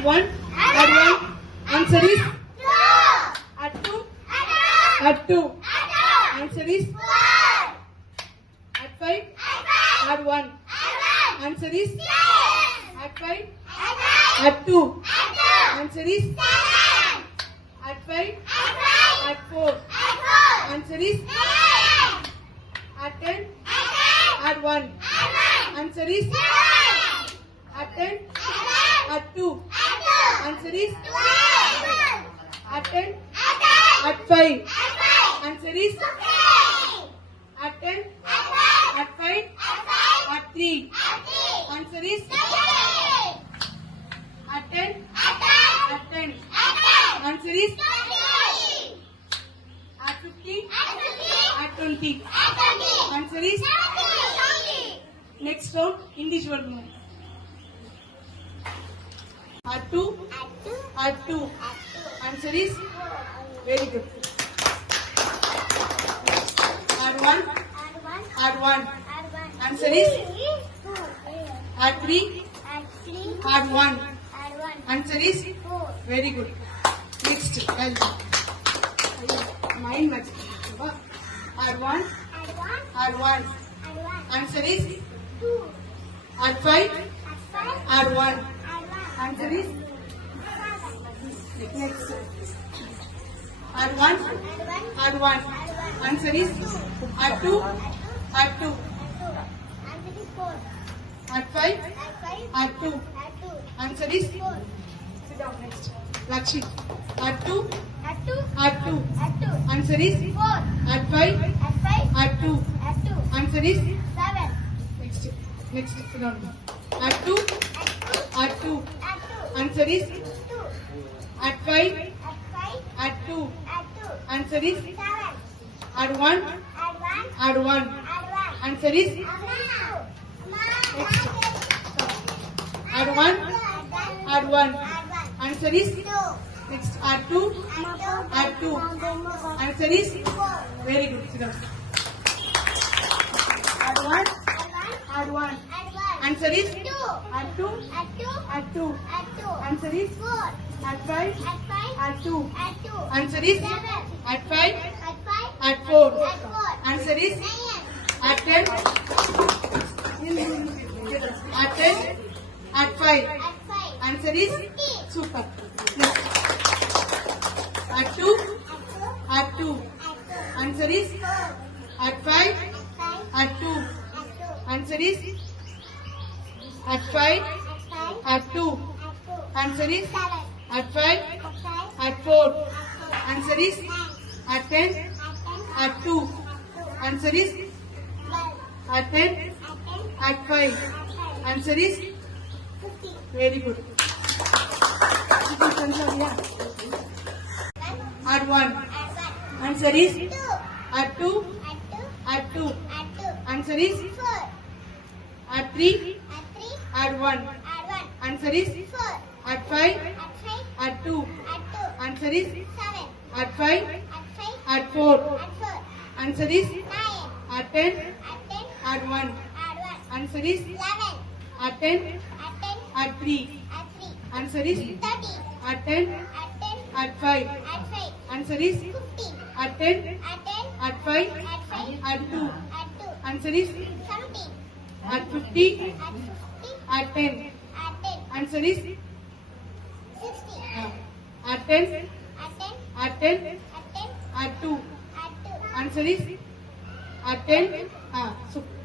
Add 1. Add 1. Answer is? Add 2. Add 2. Answer is? Add 5. Add 1. Answer is? Add 5. Add 2. Answer is? Add 5. Add 4. Answer is? Add 10. Add 1. Answer is? Add 10. Add 2. Answer is? Add 10. Add 5. Answer is? Add 10. Add 5. Add 3. Answer is? Add 10. Add 10. Answer is? Add 50. Add 20. Answer is? Next round, individual move. Add 2. Add 2. Answer is? Very good. Add 1. Add 1. Answer is? Add 3. Add 1. Answer is? Very good. Next, mind match. Add 1. Add 1. Answer is? Add 5. Add 1. Answer is? Next. Add 1. Add 1. Answer is? Add 2. Add 2. Add 5. Add 2. Answer is? Sit down next. Lakshmi. Add 2. Add 2. Answer is? Add 5. Add 2. Answer is? Next. Sit down. Add 2. Add 2. Answer is? Add 5. Add 2. Answer is? Add 1. Add 1. Answer is? Next. Add 1. Add 1. Answer is? Next. Add 2. Add 2. Answer is? Very good. Sit down. Add 1. Add 1. Answer is? Add 2. Add 2. Answer is? Add 5. Add 2. Answer is? Add 5. Add 4. Answer is? Add 10. Add 10. Add 5. Answer is? Super. Next. Add 2. Add 2. Answer is? Add 5. Add 2. Answer is? Add 5. Add 2. Answer is? Add 5. Add 4. Answer is? Add 10. Add 2. Answer is? Add 10. Add 5. Answer is? Very good. Add 1. Answer is? Add 2. Add 2. Answer is? Add 3. Add 1. Answer is? Add 5. Add 2. Answer is? Add 5. Add 4. Answer is? Add 10. Add 1. Answer is? Add 10. Add 3. Answer is? Add 10. Add 5. Answer is? Add 10. Add 5. Add 2. Answer is? Add 50. Add 10. Answer is? Add 10. Add 10. Add 2. Answer is? Add 10. Super.